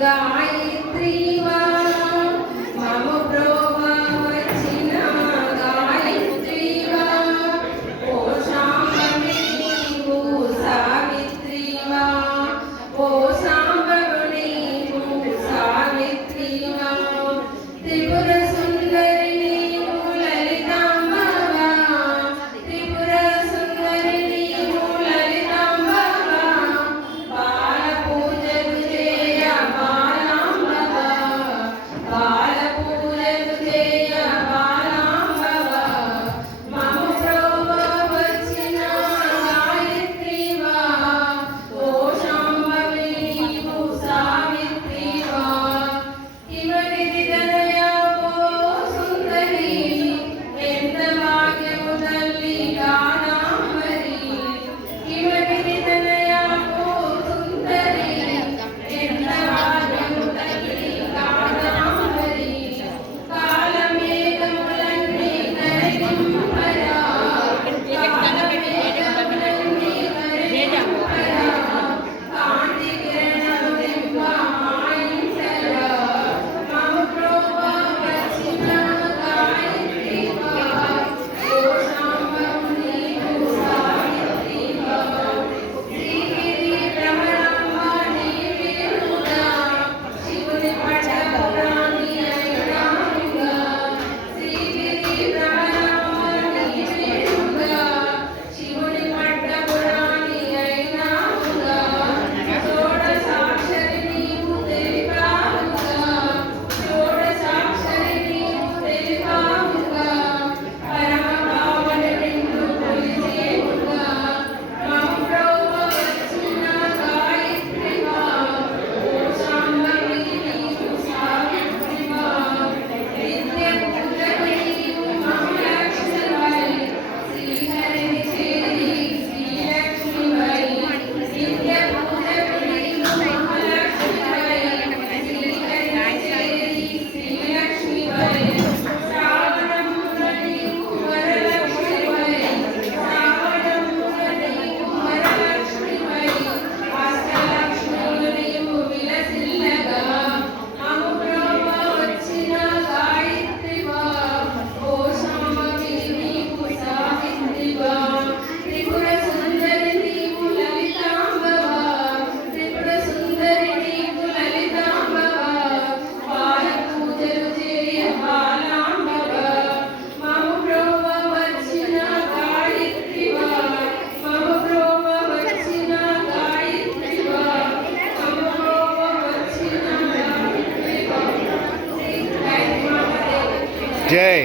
गायत्री वा मम प्रोमा वच्चिन गायत्री वा ओ शाम्भवी सावित्री वा ओ शाम्भवी सावित्री वा त्रिपुर सुंदरिणी ललितांबा त्रिपुर सुंदरिणी ललितांबा बाल पूजनु जय बालांबा बाल पूजनु जय बालांबा मम प्रोव वच्चिन गायत्री वा ओ शाम्भवी सावित्री वा किमविधि तनया ओ सुंदरी ఎంత భాగ్యము తల్లి గానాంబరి కిమవిధి తనయా ఓ సుందరి ఎంత భాగ్యము తల్లి గానాంబరి కాలమేఘములన్నీ కరిగింపరా కాలమేఘములన్నీ కరిగింపరా కాంతి కిరణములింప మాయించరా మమ ప్రోవ వచ్చిన గాయత్రి వా ఓ శాంభవి సావిత్రి వా శ్రీగిరి భ్రమరాంబ నీవేనుగా శివుని పట్టపురాణి అయినానుగా శ్రీగిరి భ్రమరాంబ నీవేనుగా శివుని పట్టపురాణి అయినానుగా షోడశాక్షరి నీవు తెలిపావుగా షోడశాక్షరి నీవు తెలిపావుగా పరమ భావన నిన్ను కొలిచేవుగా మమ ప్రోవ వచ్చిన గాయత్రి వా ఓ శాంభవి నీవు సావిత్రి వా నిత్య పూజకు నీవు మహాలక్ష్మివై శ్రీహరిని చేరి శ్రీలక్ష్మివై నిత్య పూజకు నీవు మహాలక్ష్మివై శ్రీహరిని చేరి శ్రీలక్ష్మివై శ్రావణమున నీవు వరలక్ష్మివై శ్రావణమున నీవు వరలక్ష్మివై అష్టలక్ష్ములు నీవు విలసిల్లగా మమ ప్రోవ వచ్చిన గాయత్రి వా ఓ శాంభవి నీవు సావిత్రి వా త్రిపుర సుందరి నీవు లలితాంబవా త్రిపుర సుందరి నీవు లలితాంబవా బాల పూజలు చేయ బాలాంబవా మమ ప్రోవ వచ్చిన గాయత్రి వా మమ ప్రోవ వచ్చిన గాయత్రి వా మమ ప్రోవ వచ్చిన గాయత్రి వా శ్రీ గాయత్రి మాతాదేవి జై